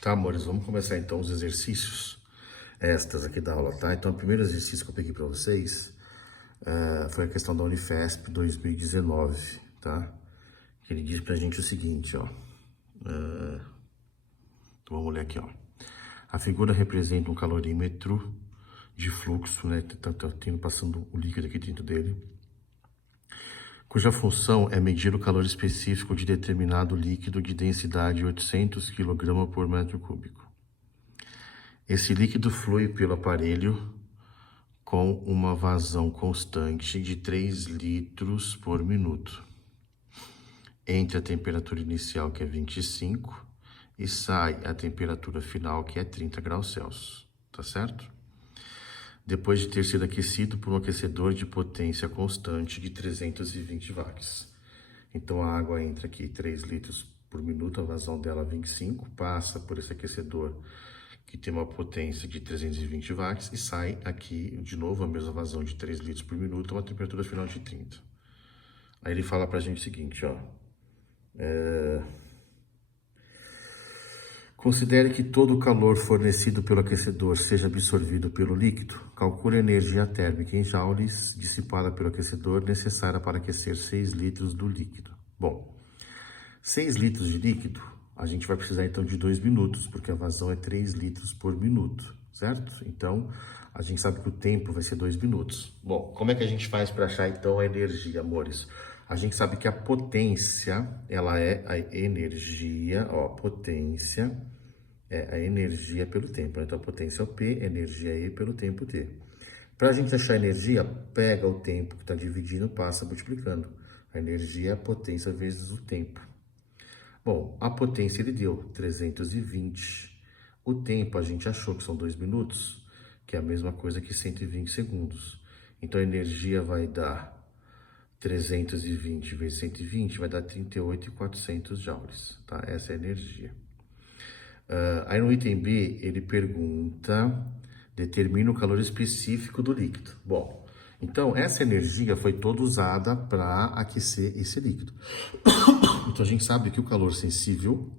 Tá, amores, vamos começar então os exercícios extras aqui da aula, tá? Então, o primeiro exercício que eu peguei para vocês foi a questão da Unifesp 2019, tá? Que ele diz pra gente o seguinte, ó. Então, vamos ler aqui, ó. A figura representa um calorímetro de fluxo, né? Tá tendo passando o líquido aqui dentro dele, cuja função é medir o calor específico de determinado líquido de densidade 800 kg por metro cúbico. Esse líquido flui pelo aparelho com uma vazão constante de 3 litros por minuto, entre a temperatura inicial, que é 25, e sai a temperatura final, que é 30 graus Celsius, tá certo? Depois de ter sido aquecido por um aquecedor de potência constante de 320 watts. Então a água entra aqui 3 litros por minuto, a vazão dela 25, passa por esse aquecedor que tem uma potência de 320 watts e sai aqui de novo a mesma vazão de 3 litros por minuto, uma temperatura final de 30. Aí ele fala pra gente o seguinte, ó. Considere que todo o calor fornecido pelo aquecedor seja absorvido pelo líquido. Calcule a energia térmica em joules dissipada pelo aquecedor necessária para aquecer 6 litros do líquido. Bom, 6 litros de líquido, a gente vai precisar então de 2 minutos, porque a vazão é 3 litros por minuto, certo? Então, a gente sabe que o tempo vai ser 2 minutos. Bom, como é que a gente faz para achar então a energia, amores? A gente sabe que a potência, ela é a energia, ó, potência é a energia pelo tempo, né? Então, a potência é o P, energia é E pelo tempo T. Para a gente achar a energia, pega o tempo que está dividindo, passa multiplicando. A energia é a potência vezes o tempo. Bom, a potência ele deu 320. O tempo a gente achou que são 2 minutos, que é a mesma coisa que 120 segundos. Então a energia vai dar 320 vezes 120, vai dar 38.400 joules, tá? Essa é a energia. Aí no item B, ele pergunta, determina o calor específico do líquido. Bom, então essa energia foi toda usada para aquecer esse líquido. Então a gente sabe que o calor sensível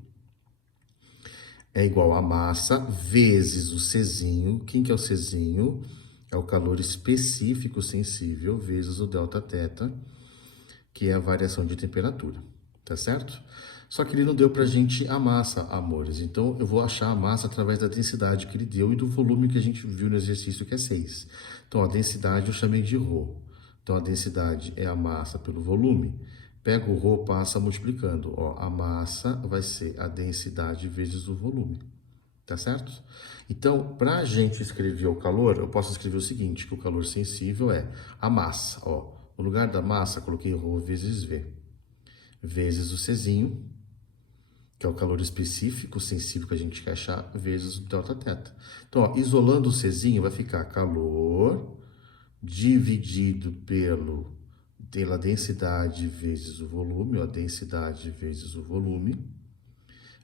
é igual a massa vezes o Czinho. Quem que é o Czinho? É o calor específico sensível vezes o ΔT, que é a variação de temperatura, tá certo? Só que ele não deu pra gente a massa, amores. Então eu vou achar a massa através da densidade que ele deu e do volume que a gente viu no exercício, que é 6. Então a densidade eu chamei de ρ. Então a densidade é a massa pelo volume. Pega o ρ, passa multiplicando. Ó, a massa vai ser a densidade vezes o volume. Tá certo? Então, para a gente escrever o calor, eu posso escrever o seguinte, que o calor sensível é a massa. Ó, no lugar da massa, coloquei ρ vezes V, vezes o Czinho, que é o calor específico sensível que a gente quer achar, vezes o ΔT. Então, ó, isolando o Czinho, vai ficar calor dividido pela densidade vezes o volume, ó, densidade vezes o volume,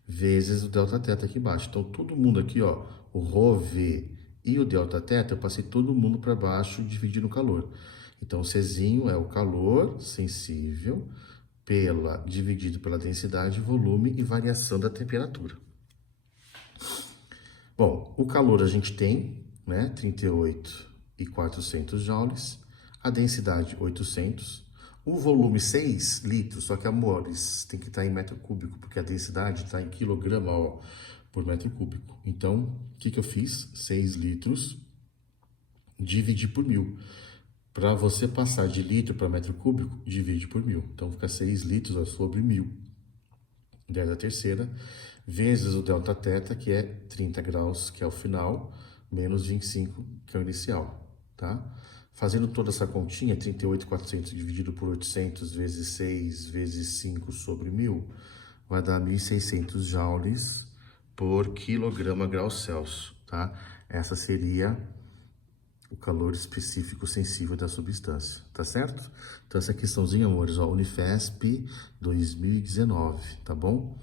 vezes o ΔT aqui embaixo. Então, todo mundo aqui, ó, o ρV e o ΔT, eu passei todo mundo para baixo dividindo o calor. Então, o Czinho é o calor sensível dividido pela densidade, volume e variação da temperatura. Bom, o calor a gente tem, né, 38.400 joules, a densidade 800, o volume 6 litros, só que, amores, tem que estar em metro cúbico, porque a densidade está em quilograma, ó, por metro cúbico. Então, o que eu fiz? 6 litros, dividi por 1000. Para você passar de litro para metro cúbico, divide por 1000. Então, fica 6 litros ó, sobre 1000. 10 a terceira, vezes o ΔT, que é 30 graus, que é o final, menos 25, que é o inicial, tá? Fazendo toda essa continha, 38.400 dividido por 800 vezes 6 vezes 5 sobre 1000, vai dar 1.600 joules por quilograma grau Celsius, tá? Essa seria o calor específico sensível da substância, tá certo? Então, essa questãozinha, amores, ó, Unifesp 2019, tá bom?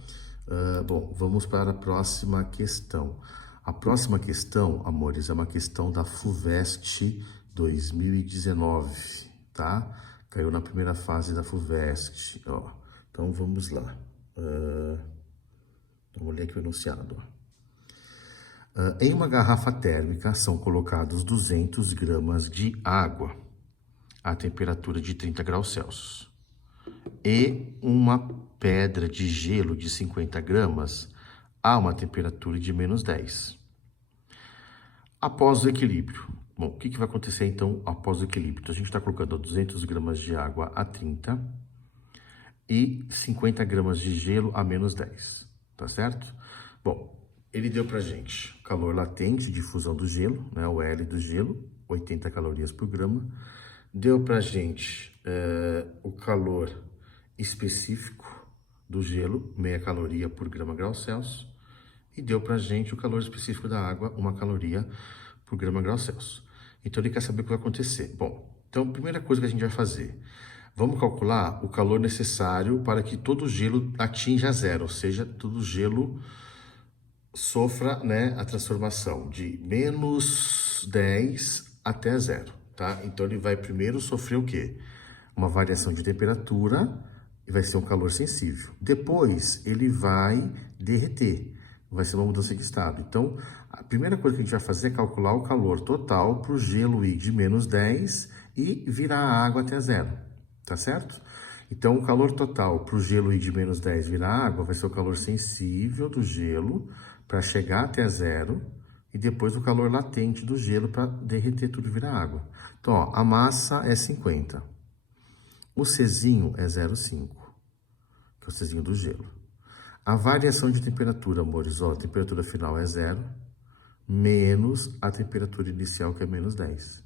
Bom, vamos para a próxima questão. A próxima questão, amores, é uma questão da FUVEST 2019, tá? Caiu na primeira fase da FUVEST, ó. Então, vamos lá. Vamos ler aqui o enunciado, ó. Em uma garrafa térmica são colocados 200 gramas de água a temperatura de 30 graus Celsius e uma pedra de gelo de 50 gramas a uma temperatura de -10. Após o equilíbrio. Bom, o que vai acontecer então após o equilíbrio? Então, a gente está colocando 200 gramas de água a 30 e 50 gramas de gelo a -10, tá certo? Bom, ele deu pra gente calor latente de fusão do gelo, né, o L do gelo, 80 calorias por grama. Deu pra gente o calor específico do gelo, meia caloria por grama grau Celsius. E deu pra gente o calor específico da água, 1 caloria por grama grau Celsius. Então, ele quer saber o que vai acontecer. Bom, então, a primeira coisa que a gente vai fazer, vamos calcular o calor necessário para que todo o gelo atinja zero, ou seja, todo o gelo sofra, né, a transformação de -10 até zero, tá? Então, ele vai primeiro sofrer o quê? Uma variação de temperatura e vai ser um calor sensível. Depois, ele vai derreter, vai ser uma mudança de estado. Então, a primeira coisa que a gente vai fazer é calcular o calor total para o gelo ir de -10 e virar a água até zero, tá certo? Então, o calor total para o gelo ir de -10 virar água vai ser o calor sensível do gelo para chegar até zero e depois o calor latente do gelo para derreter tudo e virar água. Então, ó, a massa é 50. O Czinho é 0,5, que é o Czinho do gelo. A variação de temperatura, amores, ó, a temperatura final é 0, menos a temperatura inicial, que é -10.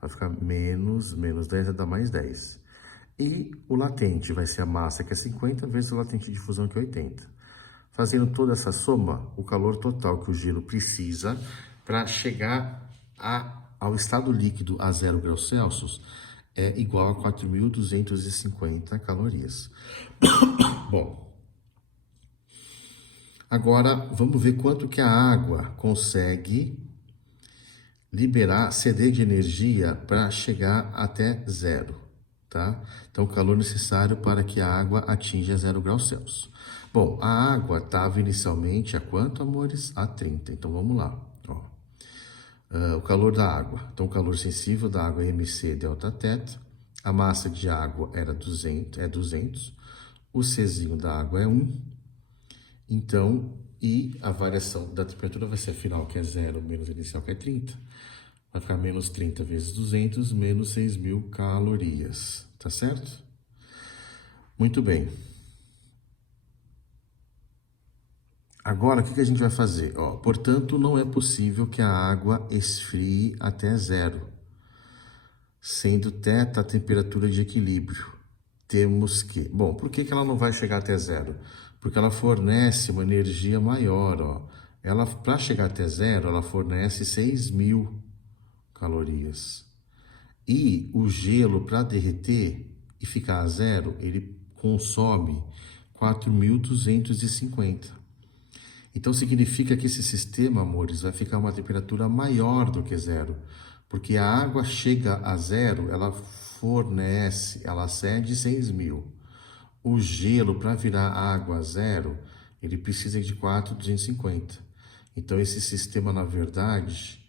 Vai ficar menos 10 vai dar +10. E o latente vai ser a massa, que é 50, vezes o latente de fusão, que é 80. Fazendo toda essa soma, o calor total que o gelo precisa para chegar ao estado líquido a 0 graus Celsius é igual a 4.250 calorias. Bom, agora vamos ver quanto que a água consegue ceder de energia para chegar até zero, tá? Então, o calor necessário para que a água atinja 0 graus Celsius. Bom, a água estava inicialmente a quanto, amores? A 30. Então, vamos lá. Ó. O calor da água. Então, o calor sensível da água é MC delta θ. A massa de água era 200. O Czinho da água é 1. Então, e a variação da temperatura vai ser a final, que é 0, menos a inicial, que é 30. Vai ficar menos 30 vezes 200, menos 6.000 calorias. Tá certo? Muito bem. Agora, o que a gente vai fazer? Ó, portanto, não é possível que a água esfrie até zero, sendo θ a temperatura de equilíbrio. Temos que... Bom, por que ela não vai chegar até zero? Porque ela fornece uma energia maior, ó. Ela, para chegar até zero, ela fornece 6.000 calorias. E o gelo, para derreter e ficar a zero, ele consome 4.250. Então, significa que esse sistema, amores, vai ficar uma temperatura maior do que zero. Porque a água chega a zero, ela cede 6.000. O gelo, para virar água a zero, ele precisa de 4.250. Então, esse sistema, na verdade,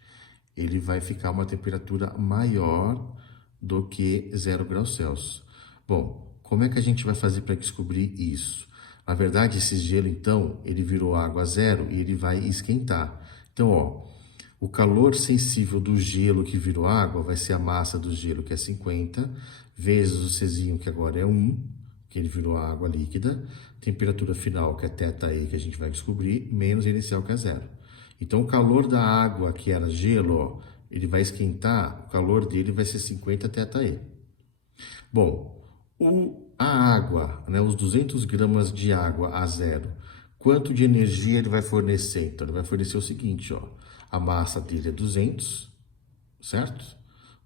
ele vai ficar uma temperatura maior do que 0 graus Celsius. Bom, como é que a gente vai fazer para descobrir isso? Na verdade, esse gelo, então, ele virou água a zero e ele vai esquentar. Então, ó, o calor sensível do gelo que virou água vai ser a massa do gelo, que é 50, vezes o Czinho, que agora é 1, que ele virou água líquida, temperatura final, que é θE, que a gente vai descobrir, menos a inicial, que é 0. Então, o calor da água, que era gelo, ó, ele vai esquentar, o calor dele vai ser 50 θE. Bom, a água, né, os 200 gramas de água a zero, quanto de energia ele vai fornecer? Então, ele vai fornecer o seguinte, ó, a massa dele é 200, certo?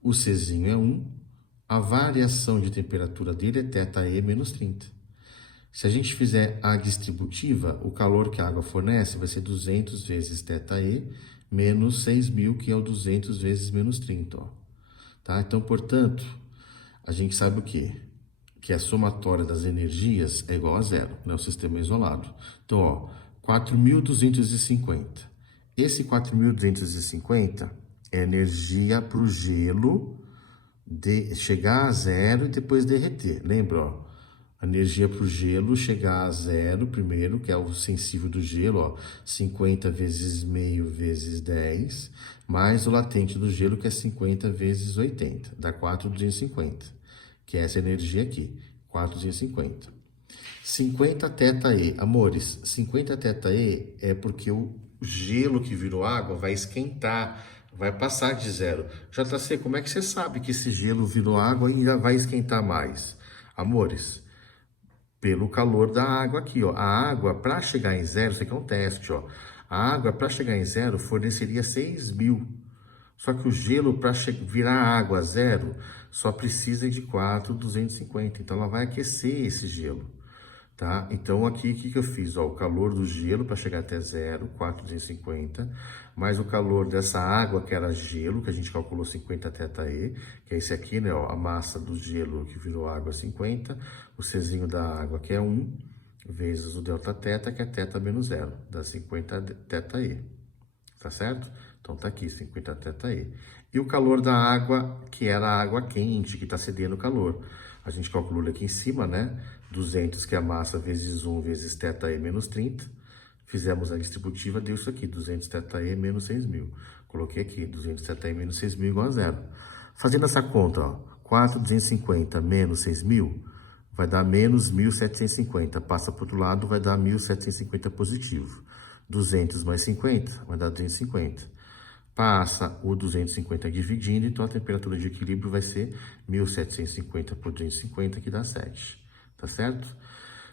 O Czinho é 1, a variação de temperatura dele é θE menos 30. Se a gente fizer a distributiva, o calor que a água fornece vai ser 200 vezes θE menos 6.000, que é o 200 vezes menos 30, ó. Tá? Então, portanto, a gente sabe o quê? Que a somatória das energias é igual a zero, né? O sistema é isolado. Então, ó, 4.250 Esse 4.250 é energia para o gelo chegar a zero e depois derreter. Lembra, ó? A energia para o gelo chegar a zero primeiro, que é o sensível do gelo, ó, 50 vezes meio vezes 10, mais o latente do gelo, que é 50 vezes 80, dá 4.250, que é essa energia aqui, 4.250. 50 θe, amores, 50 θe é porque o gelo que virou água vai esquentar, vai passar de zero. JC, como é que você sabe que esse gelo virou água e ainda vai esquentar mais? Amores, pelo calor da água aqui, ó. A água, para chegar em zero, isso aqui é um teste, ó. A água, para chegar em zero, forneceria 6.000. Só que o gelo, para virar água a zero, só precisa de 4.250. Então, ela vai aquecer esse gelo. Tá? Então, aqui, o que eu fiz? Ó, o calor do gelo para chegar até zero, 4.250, mais o calor dessa água que era gelo, que a gente calculou 50 θe, que é esse aqui, né? Ó, a massa do gelo que virou água 50, o Czinho da água que é 1, vezes o delta θ, que é θ menos zero, dá 50 θe, tá certo? Então, tá aqui, 50 θe. E o calor da água, que era a água quente, que está cedendo calor. A gente calculou aqui em cima, né? 200, que é a massa, vezes 1, vezes θe menos 30. Fizemos a distributiva, deu isso aqui, 200 θe menos 6.000. Coloquei aqui, 200 θe menos 6.000 igual a zero. Fazendo essa conta, ó, 4.250 menos 6.000 vai dar menos 1.750. Passa para o outro lado, vai dar 1.750 positivo. 200 mais 50 vai dar 250. Passa o 250 dividindo, então a temperatura de equilíbrio vai ser 1.750 por 250, que dá 7, tá certo?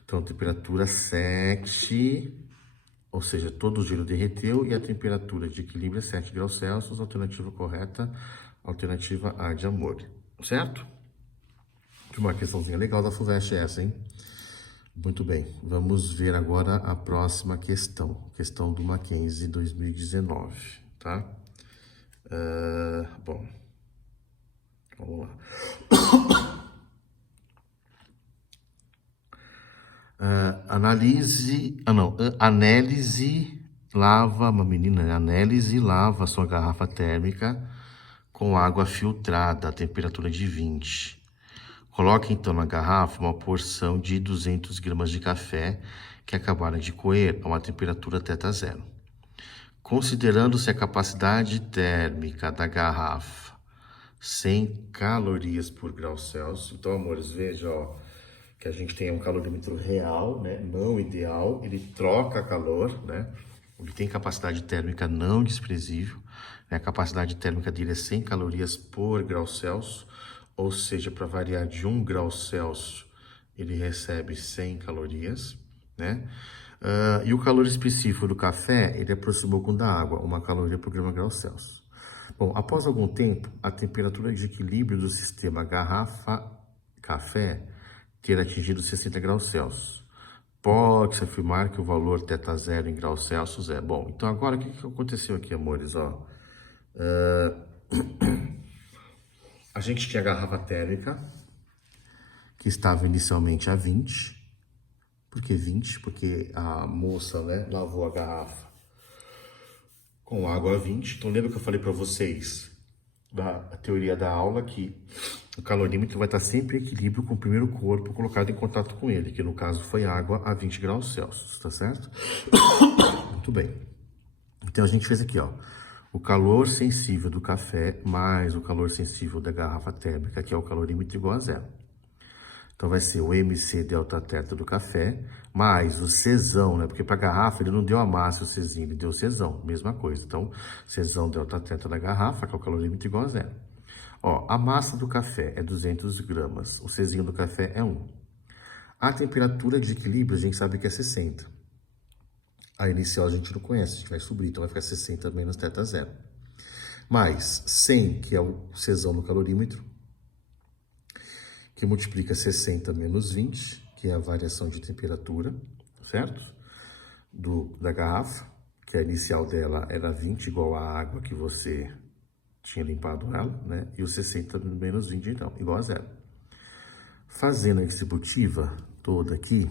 Então, temperatura 7, ou seja, todo o gelo derreteu e a temperatura de equilíbrio é 7 graus Celsius, alternativa correta, alternativa A de amor, certo? Uma questãozinha legal da FUVEST essa, hein? Muito bem, vamos ver agora a próxima questão, questão do Mackenzie 2019, tá? Bom, vamos lá. Anélise lava, uma menina, né? Anélise lava sua garrafa térmica com água filtrada a temperatura de 20. Coloque então na garrafa uma porção de 200 gramas de café que acabaram de coer a uma temperatura θ0. Considerando-se a capacidade térmica da garrafa 100 calorias por grau Celsius. Então, amores, veja, ó, que a gente tem um calorímetro real, né, não ideal, ele troca calor, né, ele tem capacidade térmica não desprezível, né, a capacidade térmica dele é 100 calorias por grau Celsius, ou seja, para variar de 1 grau Celsius, ele recebe 100 calorias, né, e o calor específico do café, ele aproximou com o da água, 1 caloria por grau Celsius. Bom, após algum tempo, a temperatura de equilíbrio do sistema garrafa-café ter atingido 60 graus Celsius. Pode-se afirmar que o valor θ0 em graus Celsius é... Bom, então agora o que aconteceu aqui, amores? Ó, a gente tinha a garrafa térmica, que estava inicialmente a 20. Por que 20? Porque a moça, né, lavou a garrafa com água a 20. Então, lembra que eu falei para vocês da teoria da aula que o calorímetro vai estar sempre em equilíbrio com o primeiro corpo colocado em contato com ele, que no caso foi água a 20 graus Celsius, tá certo? Muito bem. Então, a gente fez aqui, ó, o calor sensível do café mais o calor sensível da garrafa térmica, que é o calorímetro, igual a zero. Então, vai ser o MC delta θ do café, mais o Czão, né? Porque para a garrafa ele não deu a massa, o Czinho, ele deu o Czão, mesma coisa. Então, Czão delta θ da garrafa, que é o calorímetro, igual a zero. Ó, a massa do café é 200 gramas, o Czinho do café é 1. A temperatura de equilíbrio a gente sabe que é 60. A inicial a gente não conhece, a gente vai subir, então vai ficar 60 menos θ0. Mais 100, que é o Czão no calorímetro, que multiplica 60 menos 20, que é a variação de temperatura, certo? Da garrafa, que a inicial dela era 20, igual à água que você tinha limpado ela, né? E o 60 menos 20, então, igual a zero. Fazendo a distributiva toda aqui,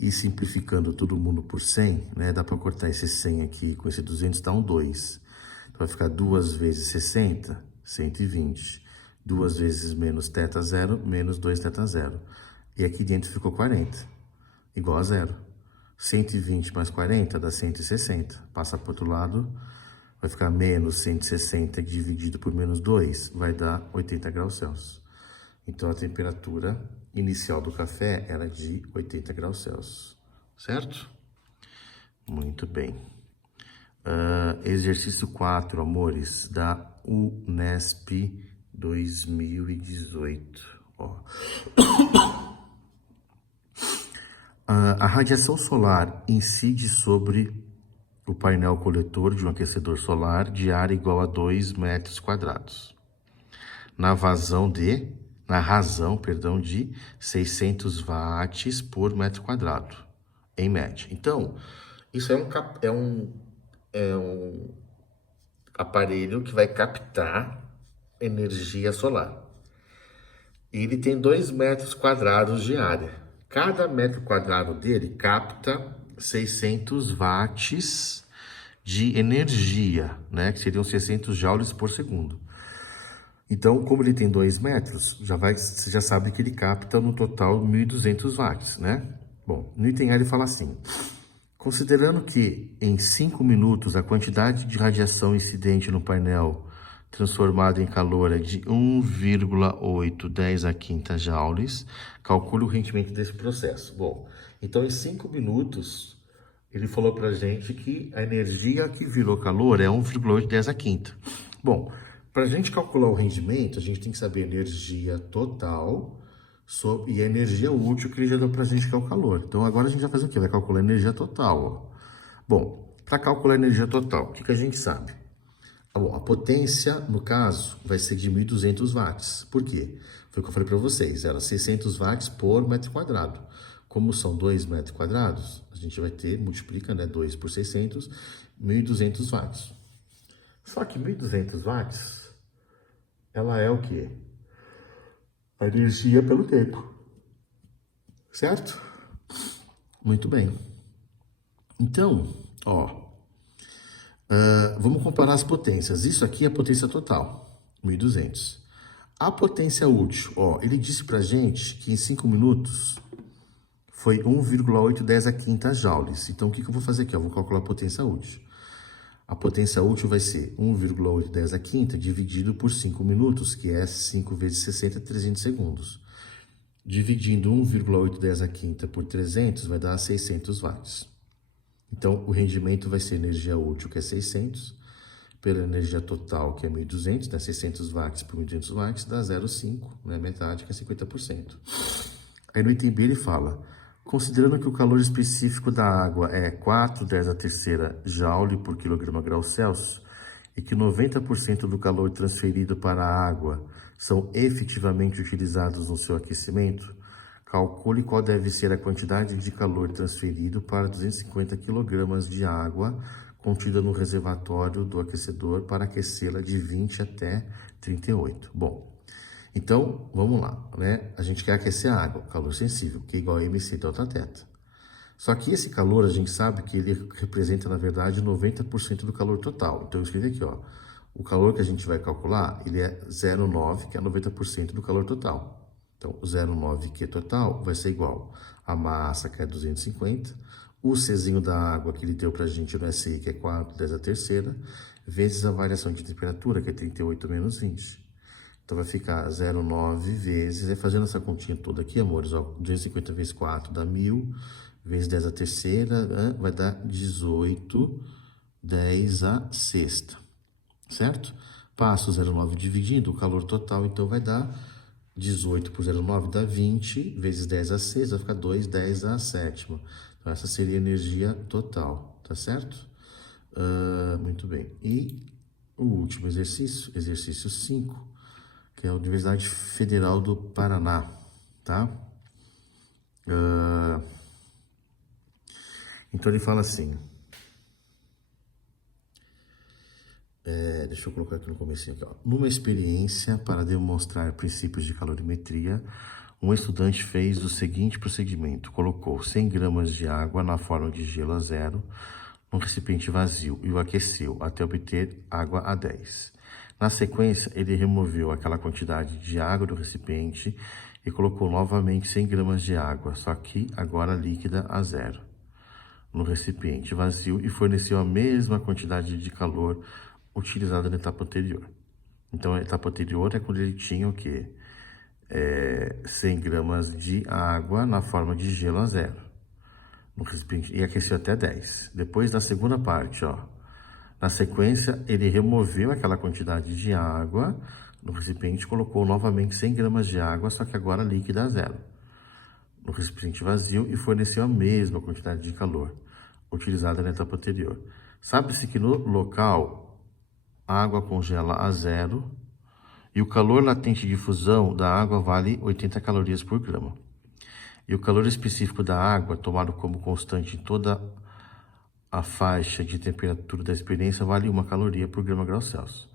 E simplificando todo mundo por 100, né? Dá para cortar esse 100 aqui com esse 200, dá um 2. Então, vai ficar 2 vezes 60, 120. 2 vezes menos θ zero, menos 2 θ zero. E aqui dentro ficou 40, igual a zero. 120 mais 40 dá 160. Passa para o outro lado, vai ficar menos 160 dividido por menos 2, vai dar 80 graus Celsius. Então, a temperatura inicial do café era de 80 graus Celsius, certo? Muito bem. Exercício 4, amores, da Unesp 2018. Ó. A radiação solar incide sobre o painel coletor de um aquecedor solar de área igual a 2 metros quadrados. Na razão de 600 watts por metro quadrado, em média. Então, isso é um aparelho que vai captar energia solar. Ele tem 2 metros quadrados de área. Cada metro quadrado dele capta 600 watts de energia, né? Que seriam 600 joules por segundo. Então, como ele tem 2 metros, você já sabe que ele capta no total 1.200 watts, né? Bom, no item A ele fala assim: considerando que em 5 minutos a quantidade de radiação incidente no painel transformado em calor é de 1,810 a quinta joules, calcule o rendimento desse processo. Bom, então em 5 minutos ele falou pra gente que a energia que virou calor é 1,810 a quinta. Bom, para a gente calcular o rendimento, a gente tem que saber a energia total e a energia útil que ele já deu para a gente, que é o calor. Então, agora a gente vai fazer o quê? Vai calcular a energia total. Ó. Bom, para calcular a energia total, o que a gente sabe? Bom, a potência, no caso, vai ser de 1.200 watts. Por quê? Foi o que eu falei para vocês, era 600 watts por metro quadrado. Como são 2 metros quadrados, a gente vai ter, multiplica, né, 2 por 600, 1.200 watts. Só que 1.200 watts, ela é o quê? A energia pelo tempo, certo? Muito bem. Então, ó, vamos comparar as potências. Isso aqui é a potência total, 1.200. A potência útil, ó, ele disse pra gente que em 5 minutos foi 1,810 a quinta joules. Então, o que eu vou fazer aqui? Eu vou calcular a potência útil. A potência útil vai ser 1,810 a quinta dividido por 5 minutos, que é 5 vezes 60, 300 segundos. Dividindo 1,810 a quinta por 300, vai dar 600 watts. Então, o rendimento vai ser energia útil, que é 600, pela energia total, que é 1.200, né? 600 watts por 1.200 watts, dá 0,5, né? Metade, que é 50%. Aí no item B ele fala: considerando que o calor específico da água é 4/10 a terceira joule por quilograma grau Celsius e que 90% do calor transferido para a água são efetivamente utilizados no seu aquecimento, calcule qual deve ser a quantidade de calor transferido para 250 kg de água contida no reservatório do aquecedor para aquecê-la de 20 até 38. Bom, então, vamos lá, né? A gente quer aquecer a água, calor sensível, que é igual a MC delta θ. Só que esse calor, a gente sabe que ele representa, na verdade, 90% do calor total. Então, eu escrevi aqui, ó, o calor que a gente vai calcular, ele é 0,9, que é 90% do calor total. Então, o 0,9 que é total vai ser igual a massa, que é 250, o Czinho da água que ele deu pra gente no SI, que é 4/10 a terceira, vezes a variação de temperatura, que é 38 menos 20. Então, vai ficar 0,9 vezes, fazendo essa continha toda aqui, amores, ó, 250 vezes 4 dá 1.000, vezes 10 a terceira, né, vai dar 18/10 a sexta, certo? Passo o 0,9 dividindo, o calor total, então, vai dar 18 por 0,9 dá 20, vezes 10 a sexta, vai ficar 2/10 a sétima. Então, essa seria a energia total, tá certo? Muito bem. E o último exercício, exercício 5, que é a Universidade Federal do Paraná, tá? Então, ele fala assim, deixa eu colocar aqui no comecinho, aqui, ó. Numa experiência para demonstrar princípios de calorimetria, Um estudante fez o seguinte procedimento: colocou 100 gramas de água na forma de gelo a 0 num recipiente vazio e o aqueceu até obter água a 10. Na sequência, ele removeu aquela quantidade de água do recipiente e colocou novamente 100 gramas de água, só que agora líquida a 0, no recipiente vazio e forneceu a mesma quantidade de calor utilizada na etapa anterior. Então, a etapa anterior é quando ele tinha o quê? 100 gramas de água na forma de gelo a 0 no recipiente e aqueceu até 10. Depois da segunda parte, ó, na sequência, ele removeu aquela quantidade de água no recipiente e colocou novamente 100 gramas de água, só que agora líquida a 0, no recipiente vazio e forneceu a mesma quantidade de calor utilizada na etapa anterior. Sabe-se que no local a água congela a 0 e o calor latente de fusão da água vale 80 calorias por grama. E o calor específico da água, tomado como constante em toda a faixa de temperatura da experiência, vale 1 caloria por grama grau Celsius.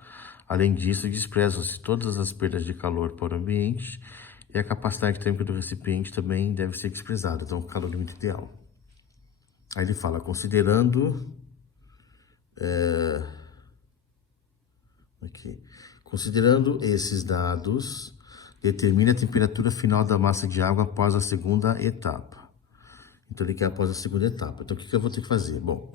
Além disso, desprezam-se todas as perdas de calor para o ambiente e a capacidade térmica do recipiente também deve ser desprezada. Então, o calorímetro ideal. Aí ele fala, considerando esses dados, determine a temperatura final da massa de água após a segunda etapa. Então, ele quer após a segunda etapa. Então, o que eu vou ter que fazer? Bom,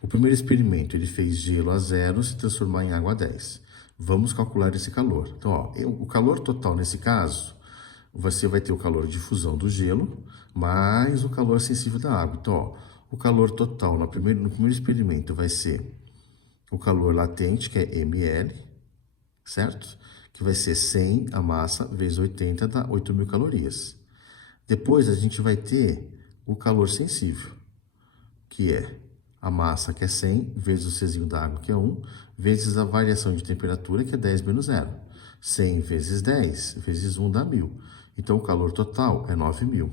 o primeiro experimento, ele fez gelo a 0 se transformar em água a 10. Vamos calcular esse calor. Então, ó, o calor total nesse caso, você vai ter o calor de fusão do gelo, mais o calor sensível da água. Então, ó, o calor total no primeiro experimento vai ser o calor latente, que é ml, certo? Que vai ser 100 a massa vezes 80, dá 8.000 calorias. Depois, a gente vai ter o calor sensível, que é a massa, que é 100, vezes o Czinho da água, que é 1, vezes a variação de temperatura, que é 10 menos 0. 100 vezes 10, vezes 1 dá 1.000. Então, o calor total é 9.000.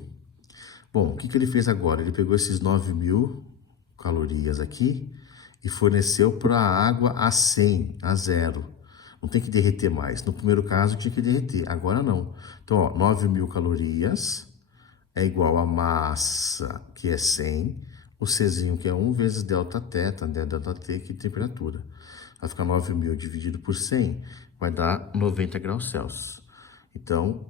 Bom, o que ele fez agora? Ele pegou esses 9.000 calorias aqui e forneceu para a água a 100, a 0. Não tem que derreter mais. No primeiro caso, tinha que derreter. Agora, não. Então, ó, 9.000 calorias é igual a massa, que é 100, o Czinho, que é 1, vezes delta T, que é temperatura. Vai ficar 9.000 dividido por 100, vai dar 90 graus Celsius. Então,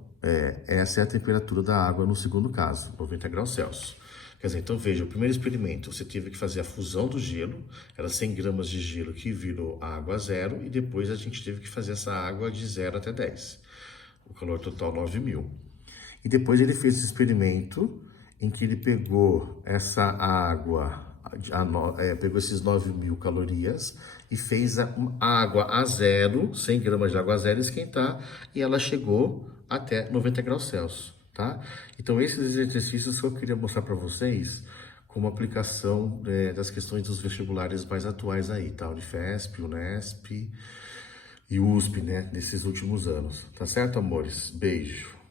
essa é a temperatura da água no segundo caso, 90 graus Celsius. Quer dizer, então veja, o primeiro experimento, você teve que fazer a fusão do gelo, era 100 gramas de gelo que virou água a 0, e depois a gente teve que fazer essa água de 0 até 10. O calor total 9.000. E depois ele fez esse experimento em que ele pegou essa água, pegou esses 9.000 calorias e fez a água a 0, 100 gramas de água a 0 esquentar, e ela chegou até 90 graus Celsius, tá? Então, esses exercícios que eu queria mostrar para vocês como aplicação das questões dos vestibulares mais atuais aí, tá? Unifesp, Unesp e USP, né? Nesses últimos anos. Tá certo, amores? Beijo.